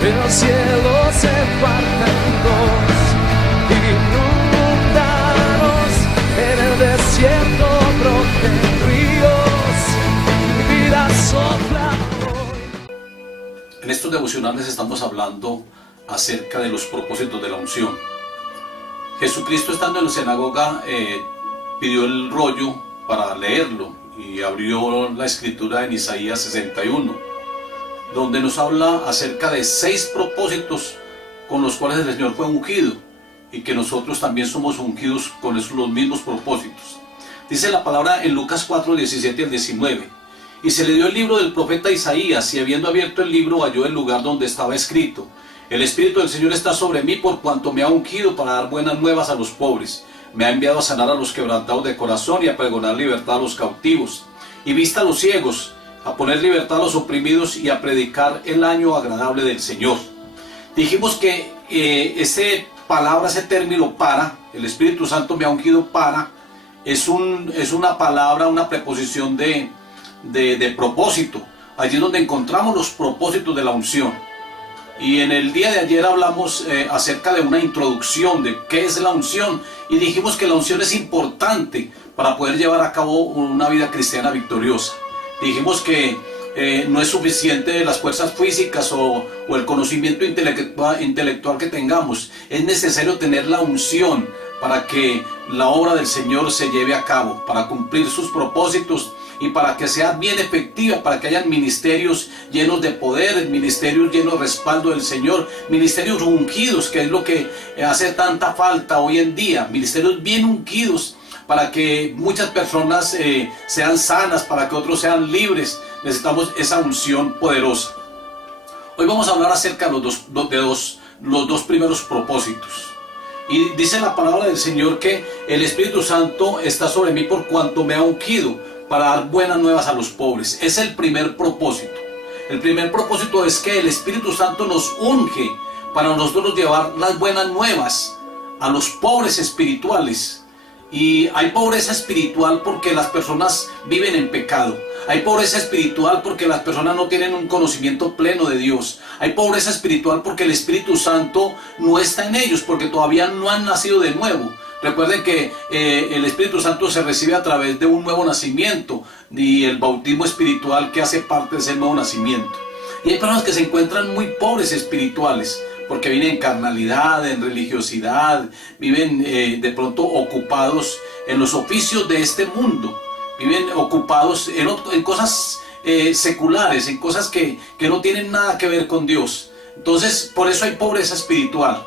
el cielo se parte en dos, inúndanos, en el desierto broten ríos, mi vida sopla hoy. En estos devocionales estamos hablando acerca de los propósitos de la unción. Jesucristo, estando en la sinagoga, pidió el rollo para leerlo y abrió la escritura en Isaías 61, donde nos habla acerca de 6 propósitos con los cuales el Señor fue ungido, y que nosotros también somos ungidos con los mismos propósitos. Dice la palabra en Lucas 4, 17 al 19: y se le dio el libro del profeta Isaías, y habiendo abierto el libro halló el lugar donde estaba escrito: el Espíritu del Señor está sobre mí, por cuanto me ha ungido para dar buenas nuevas a los pobres. Me ha enviado a sanar a los quebrantados de corazón, y a pregonar libertad a los cautivos, y vista a los ciegos, a poner libertad a los oprimidos, y a predicar el año agradable del Señor. Dijimos que ese término para, el Espíritu Santo me ha ungido para, es una palabra, una preposición de propósito. Allí es donde encontramos los propósitos de la unción. Y en el día de ayer hablamos acerca de una introducción de qué es la unción, y dijimos que la unción es importante para poder llevar a cabo una vida cristiana victoriosa. Dijimos que no es suficiente las fuerzas físicas o el conocimiento intelectual que tengamos. Es necesario tener la unción para que la obra del Señor se lleve a cabo, para cumplir sus propósitos y para que sea bien efectiva, para que hayan ministerios llenos de poder, ministerios llenos de respaldo del Señor, ministerios ungidos, que es lo que hace tanta falta hoy en día, ministerios bien ungidos, para que muchas personas sean sanas, para que otros sean libres. Necesitamos esa unción poderosa. Hoy vamos a hablar acerca de los dos primeros propósitos. Y dice la palabra del Señor que el Espíritu Santo está sobre mí por cuanto me ha ungido para dar buenas nuevas a los pobres. Es el primer propósito. El primer propósito es que el Espíritu Santo nos unge para nosotros llevar las buenas nuevas a los pobres espirituales. Y hay pobreza espiritual porque las personas viven en pecado. Hay pobreza espiritual porque las personas no tienen un conocimiento pleno de Dios. Hay pobreza espiritual porque el Espíritu Santo no está en ellos, porque todavía no han nacido de nuevo. Recuerden que el Espíritu Santo se recibe a través de un nuevo nacimiento, y el bautismo espiritual que hace parte de ese nuevo nacimiento. Y hay personas que se encuentran muy pobres espirituales, porque viven en carnalidad, en religiosidad, viven de pronto ocupados en los oficios de este mundo, viven ocupados en cosas seculares, en cosas que no tienen nada que ver con Dios. Entonces, por eso hay pobreza espiritual.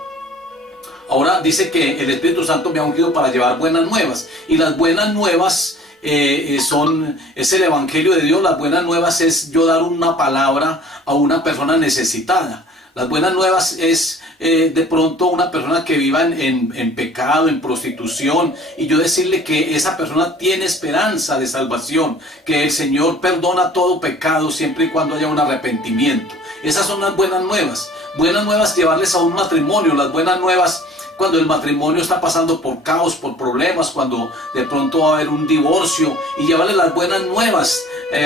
Ahora dice que el Espíritu Santo me ha ungido para llevar buenas nuevas, y las buenas nuevas es el Evangelio de Dios. Las buenas nuevas es yo dar una palabra a una persona necesitada. Las buenas nuevas es de pronto una persona que viva en pecado, en prostitución, y yo decirle que esa persona tiene esperanza de salvación, que el Señor perdona todo pecado siempre y cuando haya un arrepentimiento. Esas son las buenas nuevas. Buenas nuevas, llevarles a un matrimonio. Las buenas nuevas cuando el matrimonio está pasando por caos, por problemas, cuando de pronto va a haber un divorcio, y llevarles las buenas nuevas,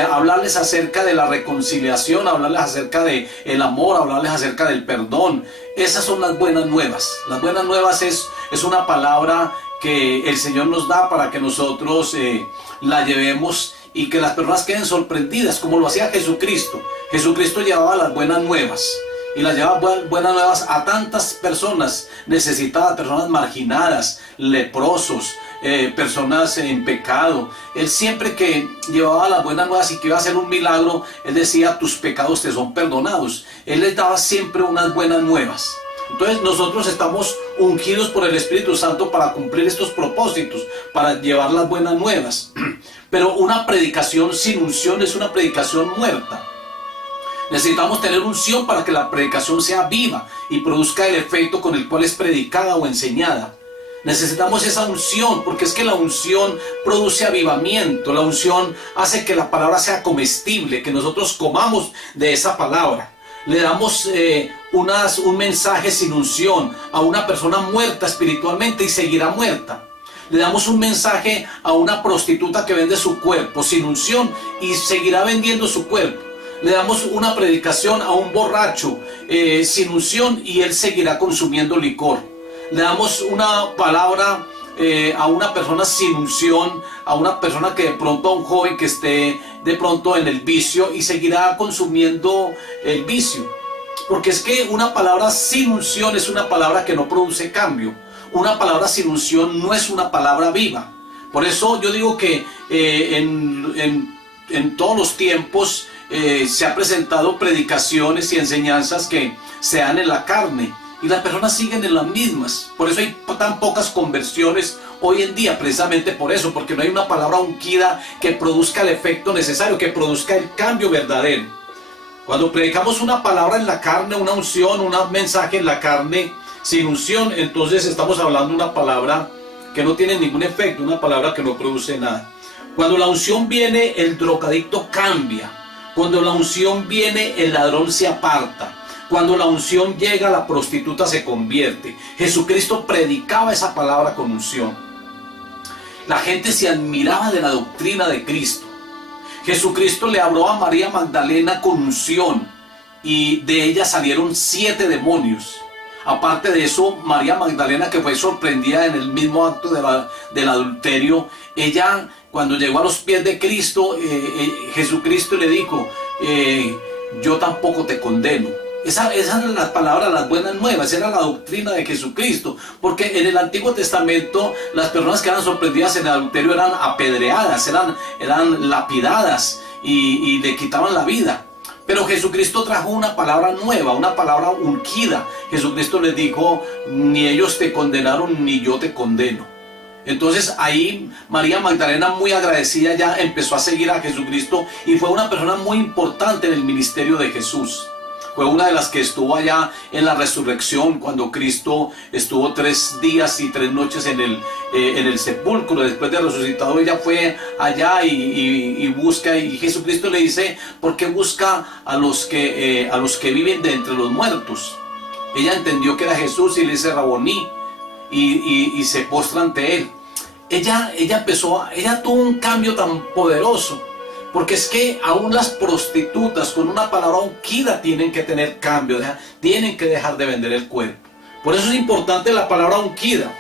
hablarles acerca de la reconciliación, hablarles acerca del amor, hablarles acerca del perdón. Esas son las buenas nuevas. Las buenas nuevas es una palabra que el Señor nos da para que nosotros la llevemos y que las personas queden sorprendidas, como lo hacía Jesucristo. Jesucristo llevaba las buenas nuevas, y las llevaba buenas nuevas a tantas personas necesitadas, personas marginadas, leprosos, personas en pecado. Él siempre que llevaba las buenas nuevas y que iba a hacer un milagro, él decía: tus pecados te son perdonados. Él les daba siempre unas buenas nuevas. Entonces nosotros estamos ungidos por el Espíritu Santo para cumplir estos propósitos, para llevar las buenas nuevas. Pero una predicación sin unción es una predicación muerta. Necesitamos tener unción para que la predicación sea viva y produzca el efecto con el cual es predicada o enseñada. Necesitamos esa unción, porque es que la unción produce avivamiento. La unción hace que la palabra sea comestible, que nosotros comamos de esa palabra. Le damos un mensaje sin unción a una persona muerta espiritualmente y seguirá muerta. Le damos un mensaje a una prostituta que vende su cuerpo sin unción y seguirá vendiendo su cuerpo. Le damos una predicación a un borracho sin unción y él seguirá consumiendo licor. Le damos una palabra a una persona sin unción, a una persona que de pronto, a un joven que esté de pronto en el vicio y seguirá consumiendo el vicio. Porque es que una palabra sin unción es una palabra que no produce cambio. Una palabra sin unción no es una palabra viva. Por eso yo digo que en todos los tiempos se han presentado predicaciones y enseñanzas que se dan en la carne y las personas siguen en las mismas. Por eso hay tan pocas conversiones hoy en día, precisamente por eso, porque no hay una palabra ungida que produzca el efecto necesario, que produzca el cambio verdadero. Cuando predicamos una palabra en la carne, una unción, un mensaje en la carne sin unción, entonces estamos hablando de una palabra que no tiene ningún efecto, una palabra que no produce nada. Cuando la unción viene, el drogadicto cambia. Cuando la unción viene, el ladrón se aparta. Cuando la unción llega, la prostituta se convierte. Jesucristo predicaba esa palabra con unción. La gente se admiraba de la doctrina de Cristo. Jesucristo le habló a María Magdalena con unción y de ella salieron 7 demonios. Aparte de eso, María Magdalena, que fue sorprendida en el mismo acto del adulterio, ella cuando llegó a los pies de Cristo, Jesucristo le dijo, yo tampoco te condeno. Esa eran las palabras, las buenas nuevas, era la doctrina de Jesucristo. Porque en el Antiguo Testamento las personas que eran sorprendidas en el adulterio eran apedreadas, eran lapidadas y le quitaban la vida. Pero Jesucristo trajo una palabra nueva, una palabra ungida. Jesucristo les dijo, ni ellos te condenaron, ni yo te condeno. Entonces ahí María Magdalena, muy agradecida, ya empezó a seguir a Jesucristo y fue una persona muy importante en el ministerio de Jesús. Fue una de las que estuvo allá en la resurrección, cuando Cristo estuvo 3 días y 3 noches en el sepulcro. Después de resucitado, ella fue allá y busca, y Jesucristo le dice, ¿por qué busca a los que viven de entre los muertos? Ella entendió que era Jesús y le dice Raboní, y se postra ante él. Ella tuvo un cambio tan poderoso. Porque es que aún las prostitutas con una palabra ungida tienen que tener cambio, tienen que dejar de vender el cuerpo. Por eso es importante la palabra ungida.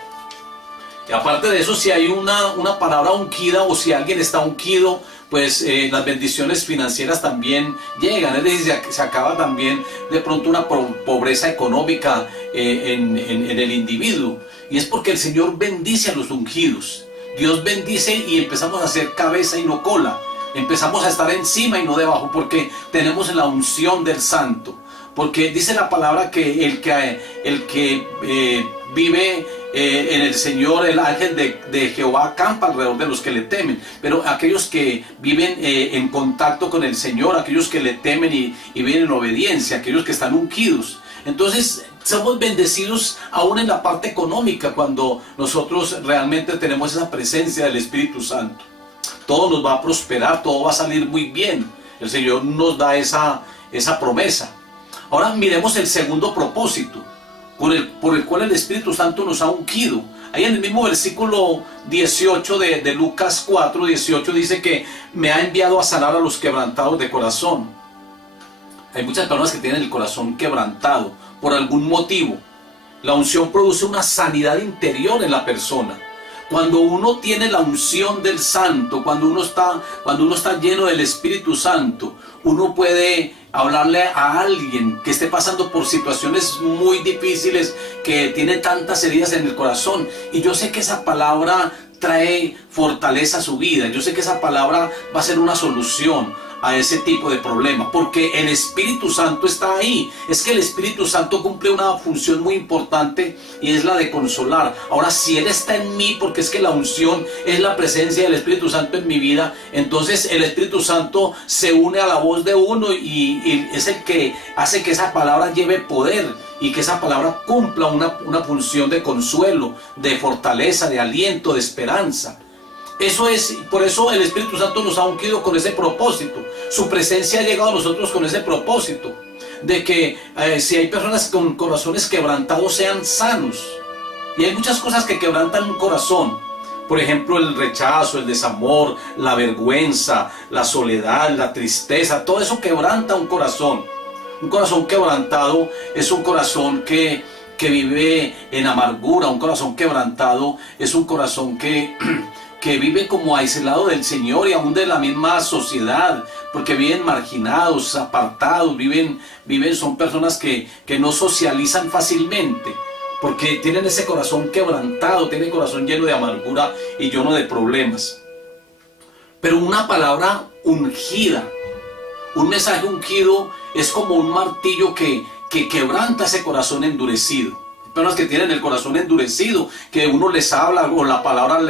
Y aparte de eso, si hay una palabra ungida o si alguien está ungido, pues las bendiciones financieras también llegan. Es decir, se acaba también de pronto una pobreza económica en el individuo. Y es porque el Señor bendice a los ungidos. Dios bendice y empezamos a hacer cabeza y no cola. Empezamos a estar encima y no debajo, porque tenemos la unción del Santo. Porque dice la palabra que el que vive en el Señor, el ángel de Jehová acampa alrededor de los que le temen. Pero aquellos que viven en contacto con el Señor, aquellos que le temen y viven en obediencia, aquellos que están ungidos. Entonces somos bendecidos aún en la parte económica, cuando nosotros realmente tenemos esa presencia del Espíritu Santo. Todo nos va a prosperar, todo va a salir muy bien. El Señor nos da esa promesa. Ahora miremos el segundo propósito, por el cual el Espíritu Santo nos ha ungido. Ahí en el mismo versículo 18 de Lucas 4, 18 dice que me ha enviado a sanar a los quebrantados de corazón. Hay muchas personas que tienen el corazón quebrantado por algún motivo. La unción produce una sanidad interior en la persona. Cuando uno tiene la unción del Santo, cuando uno está lleno del Espíritu Santo, uno puede hablarle a alguien que esté pasando por situaciones muy difíciles, que tiene tantas heridas en el corazón. Y yo sé que esa palabra trae fortaleza a su vida. Yo sé que esa palabra va a ser una solución a ese tipo de problema, porque el Espíritu Santo está ahí. Es que el Espíritu Santo cumple una función muy importante y es la de consolar. Ahora, si Él está en mí, porque es que la unción es la presencia del Espíritu Santo en mi vida, entonces el Espíritu Santo se une a la voz de uno y es el que hace que esa palabra lleve poder y que esa palabra cumpla una función de consuelo, de fortaleza, de aliento, de esperanza. Por eso el Espíritu Santo nos ha ungido con ese propósito. Su presencia ha llegado a nosotros con ese propósito, de que si hay personas con corazones quebrantados, sean sanos. Y hay muchas cosas que quebrantan un corazón. Por ejemplo, el rechazo, el desamor, la vergüenza, la soledad, la tristeza, todo eso quebranta un corazón. Un corazón quebrantado es un corazón que vive en amargura. Un corazón quebrantado es un corazón que vive como aislado del Señor y aún de la misma sociedad, porque viven marginados, apartados, son personas que no socializan fácilmente, porque tienen ese corazón quebrantado, tienen el corazón lleno de amargura y lleno de problemas. Pero una palabra ungida, un mensaje ungido es como un martillo que quebranta ese corazón endurecido. Personas que tienen el corazón endurecido, que uno les habla o la palabra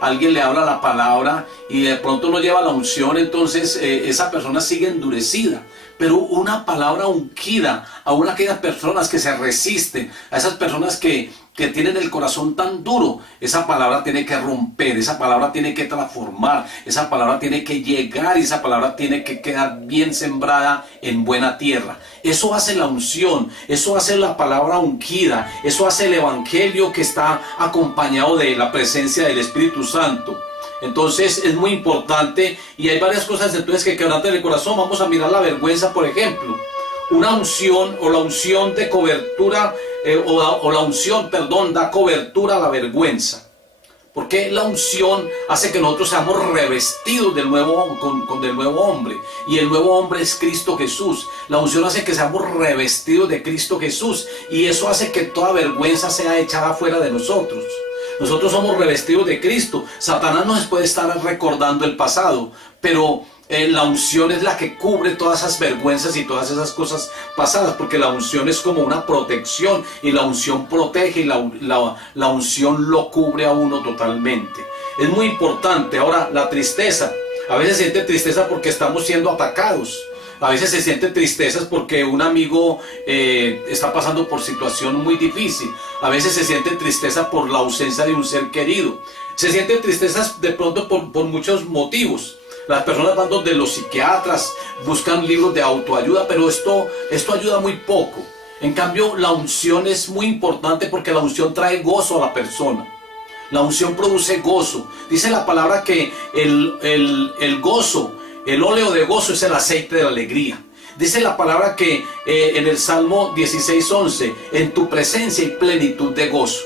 alguien le habla la palabra y de pronto no lleva la unción, entonces esa persona sigue endurecida. Pero una palabra ungida, aún aquellas personas que se resisten, a esas personas que tienen el corazón tan duro, esa palabra tiene que romper, esa palabra tiene que transformar, esa palabra tiene que llegar y esa palabra tiene que quedar bien sembrada en buena tierra. Eso hace la unción, eso hace la palabra ungida, eso hace el evangelio que está acompañado de la presencia del Espíritu Santo. Entonces es muy importante y hay varias cosas entonces que quebrantan el corazón. Vamos a mirar la vergüenza, por ejemplo. Una unción o la unción de cobertura o la unción, perdón, da cobertura a la vergüenza. Porque la unción hace que nosotros seamos revestidos del nuevo, del nuevo hombre. Y el nuevo hombre es Cristo Jesús. La unción hace que seamos revestidos de Cristo Jesús. Y eso hace que toda vergüenza sea echada fuera de nosotros. Nosotros somos revestidos de Cristo. Satanás nos puede estar recordando el pasado, pero la unción es la que cubre todas esas vergüenzas y todas esas cosas pasadas, porque la unción es como una protección y la unción protege y la unción lo cubre a uno totalmente. Es muy importante. Ahora, la tristeza. A veces se siente tristeza porque estamos siendo atacados. A veces se siente tristeza porque un amigo está pasando por situación muy difícil. A veces se siente tristeza por la ausencia de un ser querido. Se siente tristeza de pronto por muchos motivos. Las personas van donde los psiquiatras, buscan libros de autoayuda, pero esto ayuda muy poco. En cambio, la unción es muy importante porque la unción trae gozo a la persona. La unción produce gozo. Dice la palabra que el gozo, el óleo de gozo es el aceite de la alegría. Dice la palabra que en el Salmo 16:11, en tu presencia hay plenitud de gozo.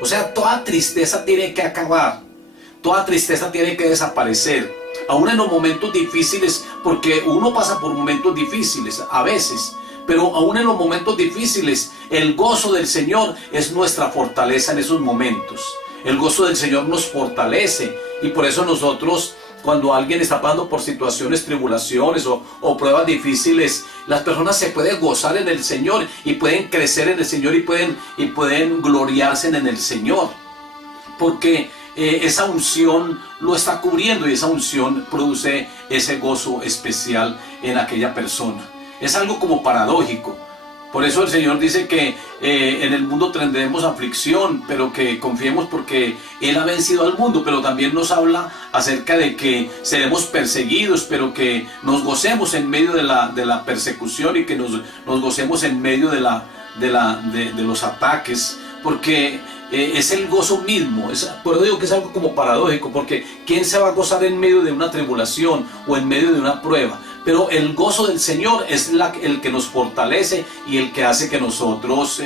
O sea, toda tristeza tiene que acabar. Toda tristeza tiene que desaparecer. Aún en los momentos difíciles, porque uno pasa por momentos difíciles a veces. Pero aún en los momentos difíciles, el gozo del Señor es nuestra fortaleza en esos momentos. El gozo del Señor nos fortalece y por eso nosotros, cuando alguien está pasando por situaciones, tribulaciones o pruebas difíciles, las personas se pueden gozar en el Señor y pueden crecer en el Señor y pueden gloriarse en el Señor. Porque esa unción lo está cubriendo y esa unción produce ese gozo especial en aquella persona. Es algo como paradójico. Por eso el Señor dice que en el mundo tendremos aflicción, pero que confiemos porque Él ha vencido al mundo. Pero también nos habla acerca de que seremos perseguidos, pero que nos gocemos en medio de la persecución y que nos gocemos en medio de los ataques, porque es el gozo mismo. Por eso digo que es algo como paradójico, porque ¿quién se va a gozar en medio de una tribulación o en medio de una prueba? Pero el gozo del Señor es el que nos fortalece y el que hace que nosotros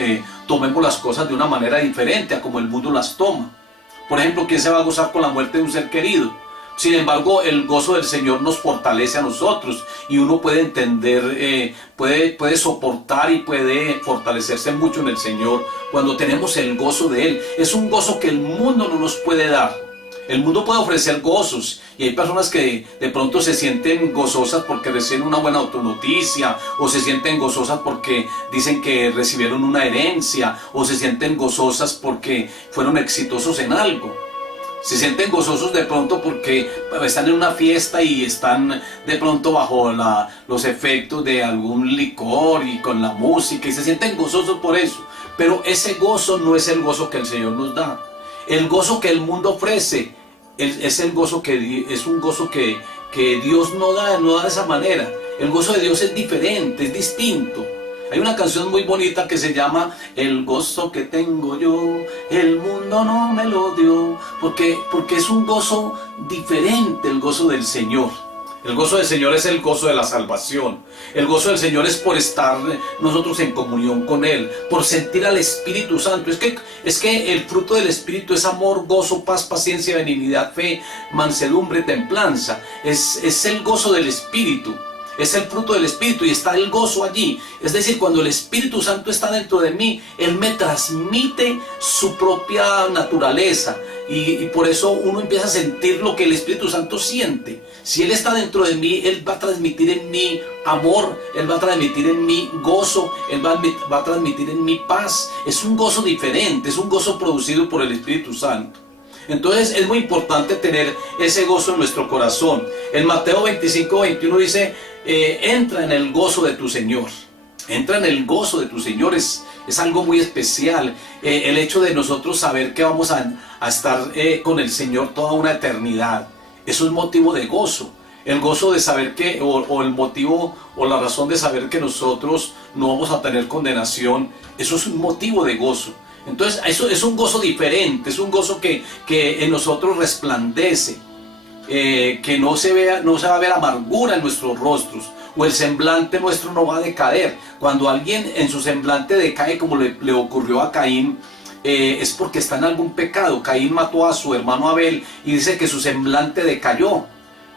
tomemos las cosas de una manera diferente a como el mundo las toma. Por ejemplo, ¿quién se va a gozar con la muerte de un ser querido? Sin embargo, el gozo del Señor nos fortalece a nosotros y uno puede entender, puede soportar y puede fortalecerse mucho en el Señor cuando tenemos el gozo de Él. Es un gozo que el mundo no nos puede dar. El mundo puede ofrecer gozos y hay personas que de pronto se sienten gozosas porque reciben una buena noticia, o se sienten gozosas porque dicen que recibieron una herencia, o se sienten gozosas porque fueron exitosos en algo. Se sienten gozosos de pronto porque están en una fiesta y están de pronto bajo los efectos de algún licor y con la música y se sienten gozosos por eso. Pero ese gozo no es el gozo que el Señor nos da. El gozo que el mundo ofrece es un gozo que Dios no da de esa manera. El gozo de Dios es diferente, es distinto. Hay una canción muy bonita que se llama El gozo que tengo yo, el mundo no me lo dio, porque es un gozo diferente, el gozo del Señor. El gozo del Señor es el gozo de la salvación. El gozo del Señor es por estar nosotros en comunión con Él, por sentir al Espíritu Santo. Es que el fruto del Espíritu es amor, gozo, paz, paciencia, benignidad, fe, mansedumbre, templanza. Es el gozo del Espíritu. Es el fruto del Espíritu y está el gozo allí. Es decir, cuando el Espíritu Santo está dentro de mí, Él me transmite su propia naturaleza. Y por eso uno empieza a sentir lo que el Espíritu Santo siente. Si Él está dentro de mí, Él va a transmitir en mí amor, Él va a transmitir en mí gozo, Él va a transmitir en mí paz. Es un gozo diferente, es un gozo producido por el Espíritu Santo. Entonces es muy importante tener ese gozo en nuestro corazón. En Mateo 25:21 dice, entra en el gozo de tu Señor. Entra en el gozo de tu Señor, es algo muy especial. El hecho de nosotros saber que vamos a estar con el Señor toda una eternidad. Eso es motivo de gozo. El gozo de saber que, o el motivo o la razón de saber que nosotros no vamos a tener condenación, eso es un motivo de gozo. Entonces eso es un gozo diferente, es un gozo que en nosotros resplandece, que no se va a ver amargura en nuestros rostros, o el semblante nuestro no va a decaer. Cuando alguien en su semblante decae, como le ocurrió a Caín, es porque está en algún pecado. Caín mató a su hermano Abel y dice que su semblante decayó.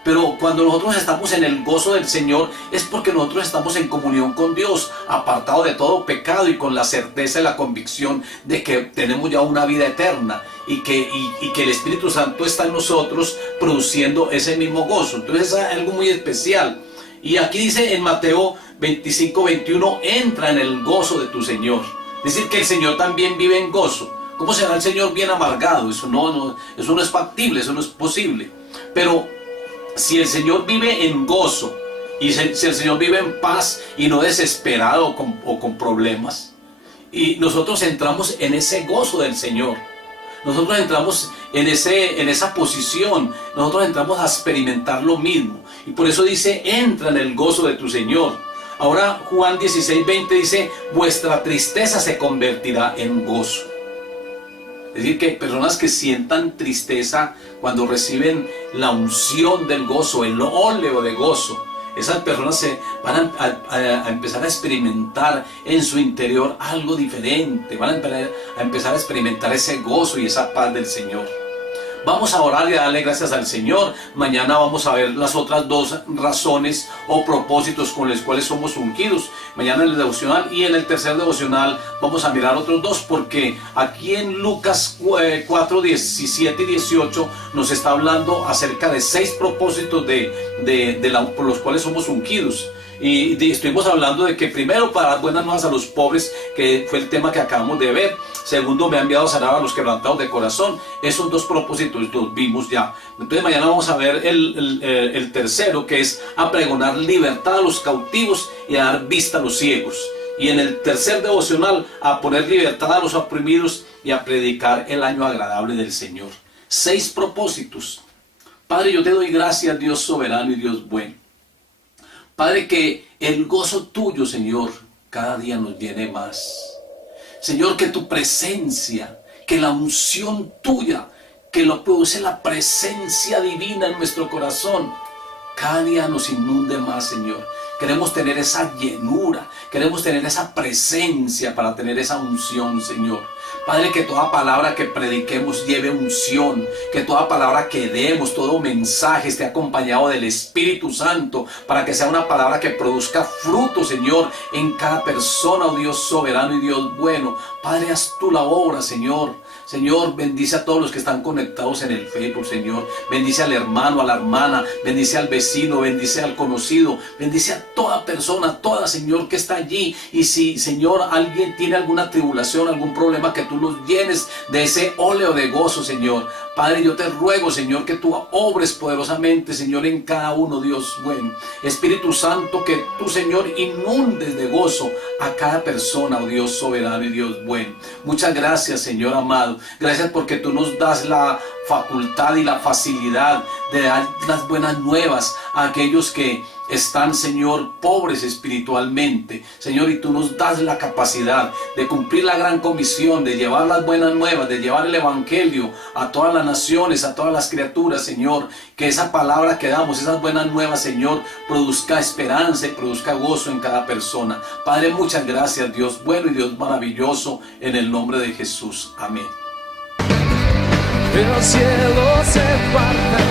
Pero cuando nosotros estamos en el gozo del Señor, es porque nosotros estamos en comunión con Dios, apartados de todo pecado y con la certeza y la convicción de que tenemos ya una vida eterna y que el Espíritu Santo está en nosotros produciendo ese mismo gozo. Entonces es algo muy especial. Y aquí dice en Mateo 25:21, entra en el gozo de tu Señor. Es decir, que el Señor también vive en gozo. ¿Cómo será el Señor bien amargado? Eso no es factible, eso no es posible. Pero si el Señor vive en gozo, y si el Señor vive en paz y no desesperado o con problemas, y nosotros entramos en ese gozo del Señor, nosotros entramos en esa posición, nosotros entramos a experimentar lo mismo. Y por eso dice, entra en el gozo de tu Señor. Ahora Juan 16:20 dice, vuestra tristeza se convertirá en gozo. Es decir, que personas que sientan tristeza cuando reciben la unción del gozo, el óleo de gozo, esas personas se van a empezar a experimentar en su interior algo diferente, van a empezar a experimentar ese gozo y esa paz del Señor. Vamos a orar y a darle gracias al Señor. Mañana vamos a ver las otras dos razones o propósitos con los cuales somos ungidos. Mañana en el devocional, y en el tercer devocional vamos a mirar otros dos, porque aquí en Lucas 4, 17 y 18 nos está hablando acerca de 6 propósitos por los cuales somos ungidos. Y estuvimos hablando de que primero, para dar buenas nuevas a los pobres, que fue el tema que acabamos de ver. Segundo, me ha enviado a sanar a los quebrantados de corazón. Esos 2 propósitos los vimos ya. Entonces mañana vamos a ver el tercero, que es a pregonar libertad a los cautivos y a dar vista a los ciegos. Y en el tercer devocional, a poner libertad a los oprimidos y a predicar el año agradable del Señor. 6 propósitos. Padre, yo te doy gracias, Dios soberano y Dios bueno. Padre, que el gozo tuyo, Señor, cada día nos llene más. Señor, que tu presencia, que la unción tuya, que lo produce la presencia divina en nuestro corazón, cada día nos inunde más, Señor. Queremos tener esa llenura, queremos tener esa presencia para tener esa unción, Señor. Padre, que toda palabra que prediquemos lleve unción, que toda palabra que demos, todo mensaje esté acompañado del Espíritu Santo, para que sea una palabra que produzca fruto, Señor, en cada persona, oh Dios soberano y Dios bueno. Padre, haz tú la obra, Señor. Señor, bendice a todos los que están conectados en el Facebook, Señor. Bendice al hermano, a la hermana, bendice al vecino, bendice al conocido, bendice a toda persona, toda, Señor, que está allí. Y si, Señor, alguien tiene alguna tribulación, algún problema, que tú los llenes de ese óleo de gozo, Señor. Padre, yo te ruego, Señor, que tú obres poderosamente, Señor, en cada uno, Dios bueno. Espíritu Santo, que tú, Señor, inundes de gozo a cada persona, oh Dios soberano y Dios bueno. Muchas gracias, Señor amado. Gracias porque tú nos das la facultad y la facilidad de dar las buenas nuevas a aquellos que están, Señor, pobres espiritualmente, Señor, y tú nos das la capacidad de cumplir la gran comisión, de llevar las buenas nuevas, de llevar el evangelio a todas las naciones, a todas las criaturas, Señor. Que esa palabra que damos, esas buenas nuevas, Señor, produzca esperanza y produzca gozo en cada persona. Padre, muchas gracias, Dios bueno y Dios maravilloso, en el nombre de Jesús. Amén. El cielo se parte